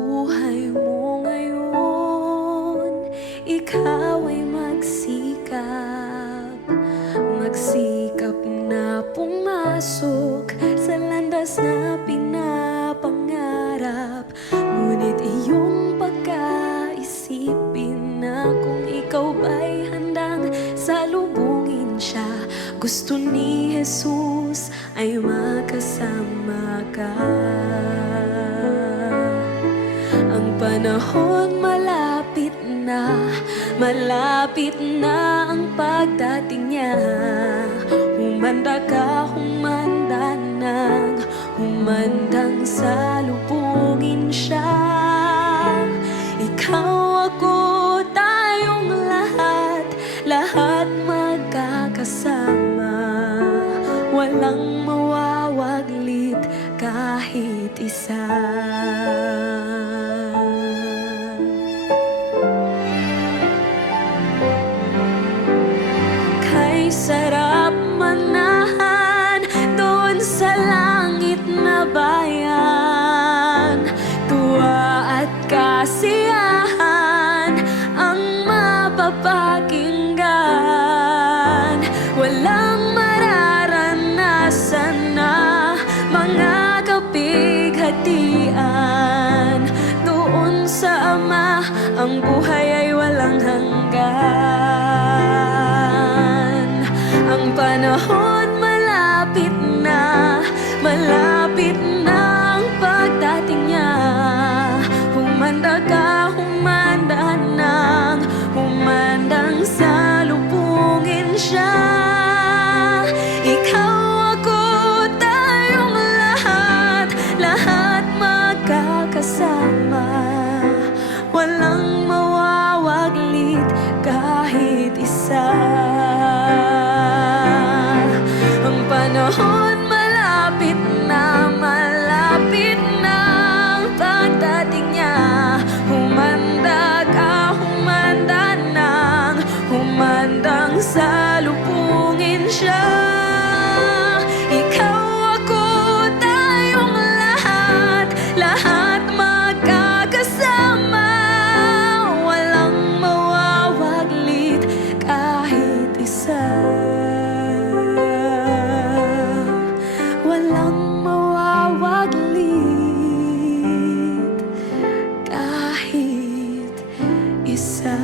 buhay mo ngayon, ikaw ay magsikap na pumasok sa landas na pinapangarap. Ngunit iyong pagkaisipin na kung ikaw ba'y handang salubungin siya. Gusto ni Jesus ay makasama ka. Ang panahon malapit na ang pagdating niya. Humanda ka, humandang salubungin siya. Ikaw, ako, tayong lahat magkakasama. Walang mawawaglit kahit isa. Kay sarap manahan doon sa langit na bayan. Tuwa at kasiyahan ang mapapakinggan. Walang mararanasan na mga kapighatian. Doon sa Ama ang buhay ay walang hanggan. Ang panahon malapit na ang pagdating niya. Humanda ka, humandang salubungin siya. Ikaw, ako, tayong lahat magkakasama. Walang mawawaglit kahit isa. Ang panahon malapit na ang pagdating niya. Humanda ka, humandang salubungin siya. Ikaw, ako, tayong lahat magkakasama. Walang mawawaglit kahit isa. Walang mawawaglit kahit isa.